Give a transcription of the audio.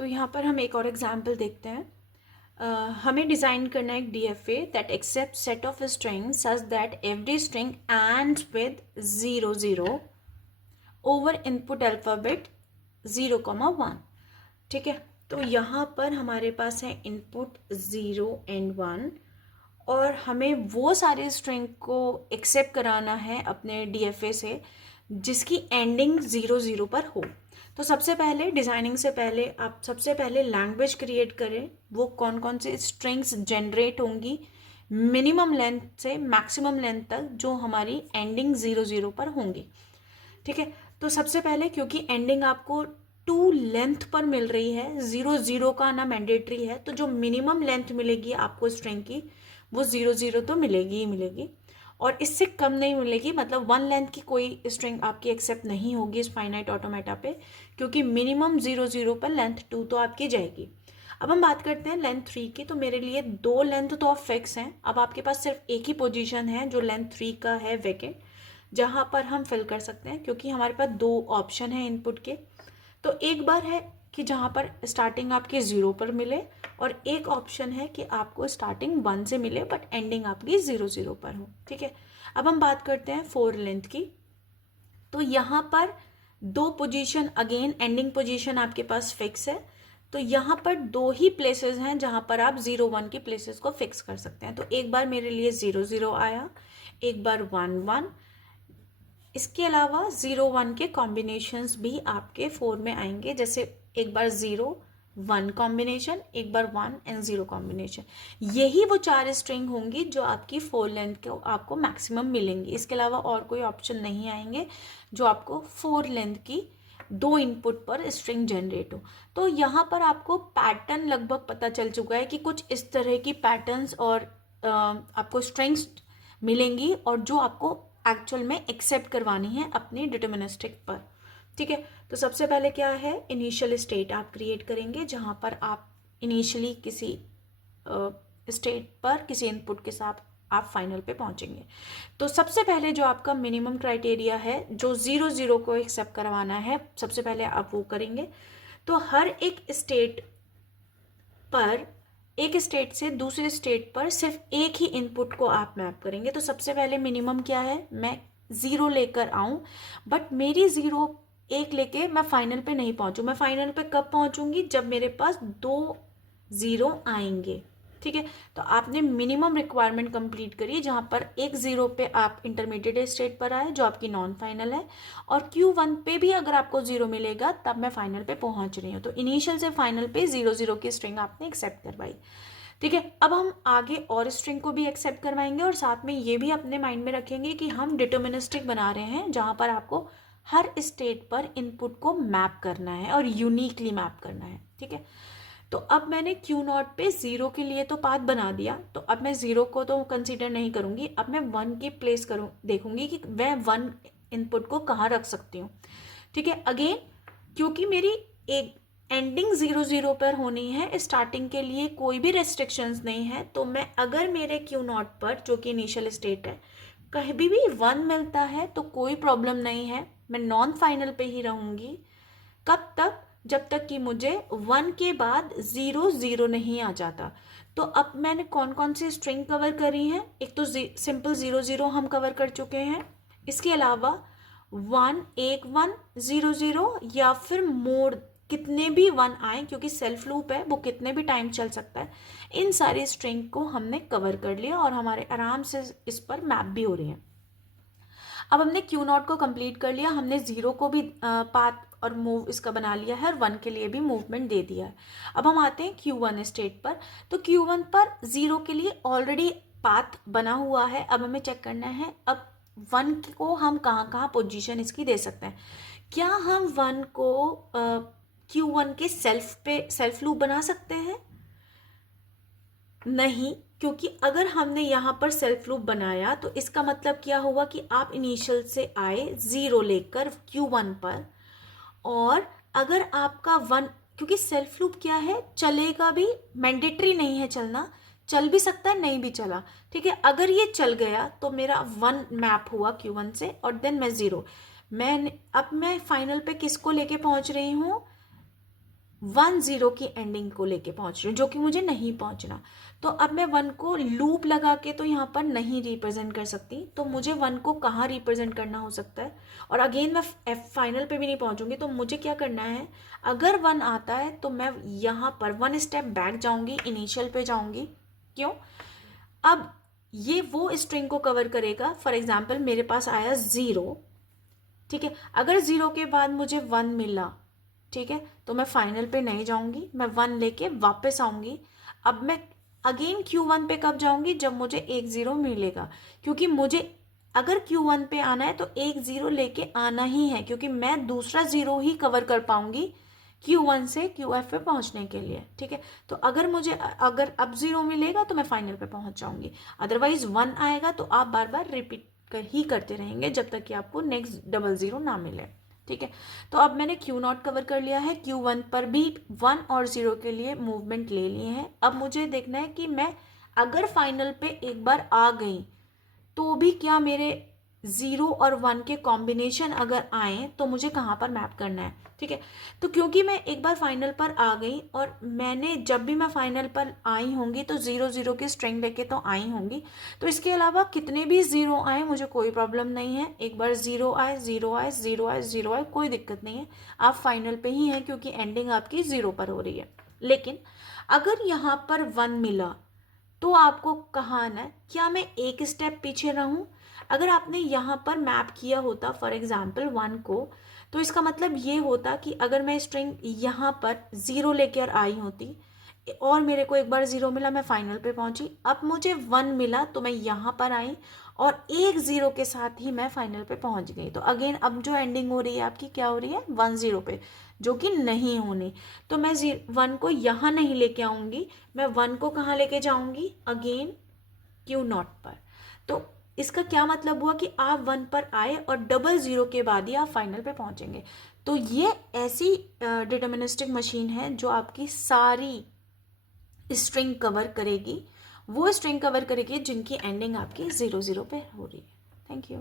तो यहाँ पर हम एक और एग्जाम्पल देखते हैं। हमें डिज़ाइन करना है एक DFA that accept set of string such that every string ends with 0 0 over input alphabet 0, 1। ठीक है, तो यहाँ पर हमारे पास है इनपुट 0 और 1 और हमें वो सारे स्ट्रिंग को एक्सेप्ट कराना है अपने DFA से जिसकी एंडिंग 0 0 पर हो। तो सबसे पहले डिज़ाइनिंग से पहले आप सबसे पहले लैंग्वेज क्रिएट करें। वो कौन कौन से स्ट्रिंग्स जनरेट होंगी मिनिमम लेंथ से मैक्सिमम लेंथ तक जो हमारी एंडिंग 0 0 पर होंगी। ठीक है, तो सबसे पहले क्योंकि एंडिंग आपको 2 लेंथ पर मिल रही है, 0 0 का ना मैंडेटरी है, तो जो मिनिमम लेंथ मिलेगी आपको स्ट्रिंग की वो 0 0 तो मिलेगी ही मिलेगी और इससे कम नहीं मिलेगी। मतलब 1 लेंथ की कोई स्ट्रिंग आपकी एक्सेप्ट नहीं होगी इस फाइनाइट ऑटोमेटा पे, क्योंकि मिनिमम 0 0 पर लेंथ 2 तो आपकी जाएगी। अब हम बात करते हैं लेंथ 3 की। तो मेरे लिए 2 लेंथ तो फिक्स हैं। अब आपके पास सिर्फ एक ही पोजीशन है जो लेंथ 3 का है वैकेंट, जहाँ पर हम फिल कर सकते हैं, क्योंकि हमारे पास 2 ऑप्शन है इनपुट के। तो एक बार है कि जहाँ पर स्टार्टिंग आपकी 0 पर मिले और एक ऑप्शन है कि आपको स्टार्टिंग 1 से मिले बट एंडिंग आपकी 0 0 पर हो। ठीक है, अब हम बात करते हैं 4 लेंथ की। तो यहाँ पर 2 पोजीशन, अगेन एंडिंग पोजीशन आपके पास फिक्स है। तो यहाँ पर 2 ही प्लेसेस हैं जहाँ पर आप 0 1 की प्लेसेस को फिक्स कर सकते हैं। तो एक बार मेरे लिए 0 0 आया, एक बार 1 1। इसके अलावा 0 1 के कॉम्बिनेशंस भी आपके 4 में आएंगे, जैसे एक बार 0 1 कॉम्बिनेशन, एक बार 1 एंड 0 कॉम्बिनेशन। यही वो 4 स्ट्रिंग होंगी जो आपकी 4 लेंथ के आपको मैक्सिमम मिलेंगी। इसके अलावा और कोई ऑप्शन नहीं आएंगे जो आपको 4 लेंथ की 2 इनपुट पर स्ट्रिंग जनरेट हो। तो यहाँ पर आपको पैटर्न लगभग पता चल चुका है कि कुछ इस तरह की पैटर्न्स और आपको स्ट्रिंग्स मिलेंगी और जो आपको एक्चुअल में एक्सेप्ट करवानी है अपनी डिटर्मिनिस्टिक पर। ठीक है, तो सबसे पहले क्या है, इनिशियल स्टेट आप क्रिएट करेंगे जहां पर आप इनिशियली किसी स्टेट पर किसी इनपुट के साथ आप फाइनल पे पहुंचेंगे। तो सबसे पहले जो आपका मिनिमम क्राइटेरिया है जो 0 0 को एक्सेप्ट करवाना है, सबसे पहले आप वो करेंगे। तो हर एक स्टेट पर, एक स्टेट से दूसरे स्टेट पर सिर्फ एक ही इनपुट को आप मैप करेंगे। तो सबसे पहले मिनिमम क्या है, मैं 0 लेकर आऊं, बट मेरी 0 1 लेके मैं फाइनल पे नहीं पहुंचू। मैं फाइनल पे कब पहुंचूंगी, जब मेरे पास 2 0 आएंगे। ठीक है, तो आपने मिनिमम रिक्वायरमेंट कंप्लीट करी जहां पर एक 0 पे आप इंटरमीडिएट स्टेट पर आए जो आपकी नॉन फाइनल है, और Q1 पे भी अगर आपको 0 मिलेगा तब मैं फाइनल पे पहुंच रही हूँ। तो इनिशियल से फाइनल पे 0 0 की स्ट्रिंग आपने एक्सेप्ट करवाई। ठीक है, अब हम आगे और स्ट्रिंग को भी एक्सेप्ट करवाएंगे और साथ में ये भी अपने माइंड में रखेंगे कि हम डिटर्मिनिस्टिक बना रहे हैं जहां पर आपको हर स्टेट पर इनपुट को मैप करना है और यूनिकली मैप करना है। ठीक है, तो अब मैंने Q0 पे 0 के लिए तो पाथ बना दिया, तो अब मैं 0 को तो कंसीडर नहीं करूंगी। अब मैं 1 की प्लेस करूँ, देखूंगी कि मैं 1 इनपुट को कहाँ रख सकती हूँ। ठीक है, अगेन क्योंकि मेरी एक एंडिंग 0 0 पर होनी है, स्टार्टिंग के लिए कोई भी रेस्ट्रिक्शंस नहीं है, तो मैं अगर मेरे Q0 पर जो कि इनिशियल स्टेट है कहीं भी 1 मिलता है तो कोई प्रॉब्लम नहीं है, मैं नॉन फाइनल पे ही रहूंगी। कब तक, जब तक कि मुझे 1 के बाद 0 0 नहीं आ जाता। तो अब मैंने कौन कौन सी स्ट्रिंग कवर करी है, एक तो सिंपल 0 0 हम कवर कर चुके हैं, इसके अलावा 1 1 0 0 या फिर मोर कितने भी 1 आए, क्योंकि सेल्फ लूप है वो कितने भी टाइम चल सकता है। इन सारी स्ट्रिंग को हमने कवर कर लिया और हमारे आराम से इस पर मैप भी हो रही है। अब हमने Q0 को कंप्लीट कर लिया, हमने 0 को भी पाथ और मूव इसका बना लिया है और 1 के लिए भी मूवमेंट दे दिया है। अब हम आते हैं Q1 स्टेट पर। तो Q1 पर 0 के लिए ऑलरेडी पाथ बना हुआ है। अब हमें चेक करना है अब 1 को हम कहाँ कहाँ पोजीशन इसकी दे सकते हैं। क्या हम 1 को Q1 के सेल्फ लूप बना सकते हैं? नहीं, क्योंकि अगर हमने यहाँ पर सेल्फ लूप बनाया तो इसका मतलब क्या हुआ कि आप इनिशियल से आए 0 लेकर Q1 पर, और अगर आपका 1, क्योंकि सेल्फ लूप क्या है, चलेगा भी, मैंडेटरी नहीं है चलना, चल भी सकता है नहीं भी चला। ठीक है, अगर ये चल गया तो मेरा 1 मैप हुआ Q1 से और देन मैं 0। अब मैं फाइनल पे किसको लेके पहुंच रही हूँ, 10 की एंडिंग को लेके पहुंच रही हूँ, जो कि मुझे नहीं पहुंचना। तो अब मैं 1 को लूप लगा के तो यहाँ पर नहीं रिप्रेजेंट कर सकती, तो मुझे 1 को कहाँ रिप्रेजेंट करना हो सकता है, और अगेन मैं फाइनल पे भी नहीं पहुंचूंगी। तो मुझे क्या करना है, अगर 1 आता है तो मैं यहाँ पर 1 स्टेप बैक जाऊंगी, इनिशियल पे जाऊंगी। क्यों? अब ये वो स्ट्रिंग को कवर करेगा। फॉर एग्जाम्पल मेरे पास आया 0, ठीक है। अगर 0 के बाद मुझे 1 मिला, ठीक है, तो मैं फाइनल पे नहीं जाऊंगी, मैं 1 लेके वापस आऊंगी। अब मैं अगेन Q1 पे कब जाऊंगी, जब मुझे एक 0 मिलेगा, क्योंकि मुझे अगर Q1 पे आना है तो एक 0 लेके आना ही है, क्योंकि मैं दूसरा 0 ही कवर कर पाऊंगी Q1 से QF पे पहुंचने के लिए, ठीक है। तो अगर अब 0 मिलेगा तो मैं फाइनल पे पहुंच जाऊंगी, अदरवाइज 1 आएगा तो आप बार बार रिपीट ही करते रहेंगे जब तक कि आपको नेक्स्ट 00 ना मिले, ठीक है। तो अब मैंने Q0 कवर कर लिया है, Q1 पर भी 1 और 0 के लिए मूवमेंट ले लिए हैं। अब मुझे देखना है कि मैं अगर फाइनल पे एक बार आ गई तो भी क्या मेरे 0 और 1 के कॉम्बिनेशन अगर आए तो मुझे कहाँ पर मैप करना है, ठीक है। तो क्योंकि मैं एक बार फाइनल पर आ गई और मैंने जब भी मैं फाइनल पर आई होंगी तो 0 की स्ट्रिंग लेके तो आई होंगी, तो इसके अलावा कितने भी 0 आए मुझे कोई प्रॉब्लम नहीं है। एक बार 0 आए, 0 आए, 0 आए, 0 आए, कोई दिक्कत नहीं है, आप फाइनल पे ही हैं, क्योंकि एंडिंग आपकी 0 पर हो रही है। लेकिन अगर यहाँ पर 1 मिला तो आपको कहाँ आना है, क्या मैं एक स्टेप पीछे रहूं? अगर आपने यहाँ पर मैप किया होता फॉर एग्जाम्पल 1 को, तो इसका मतलब ये होता कि अगर मैं स्ट्रिंग यहाँ पर 0 लेकर आई होती और मेरे को एक बार 0 मिला, मैं फाइनल पे पहुंची, अब मुझे 1 मिला तो मैं यहाँ पर आई और एक 0 के साथ ही मैं फाइनल पे पहुंच गई। तो अगेन अब जो एंडिंग हो रही है आपकी क्या हो रही है, 10 पे, जो कि नहीं होनी। तो मैं 1 को यहाँ नहीं लेके आऊंगी, मैं 1 को कहाँ लेके जाऊंगी, अगेन Q0 पर। तो इसका क्या मतलब हुआ कि आप 1 पर आए और 00 के बाद ही आप फाइनल पे पहुंचेंगे। तो ये ऐसी डिटर्मिनिस्टिक मशीन है जो आपकी सारी स्ट्रिंग कवर करेगी, वो स्ट्रिंग कवर करेगी जिनकी एंडिंग आपकी 00 पे हो रही है। Thank you.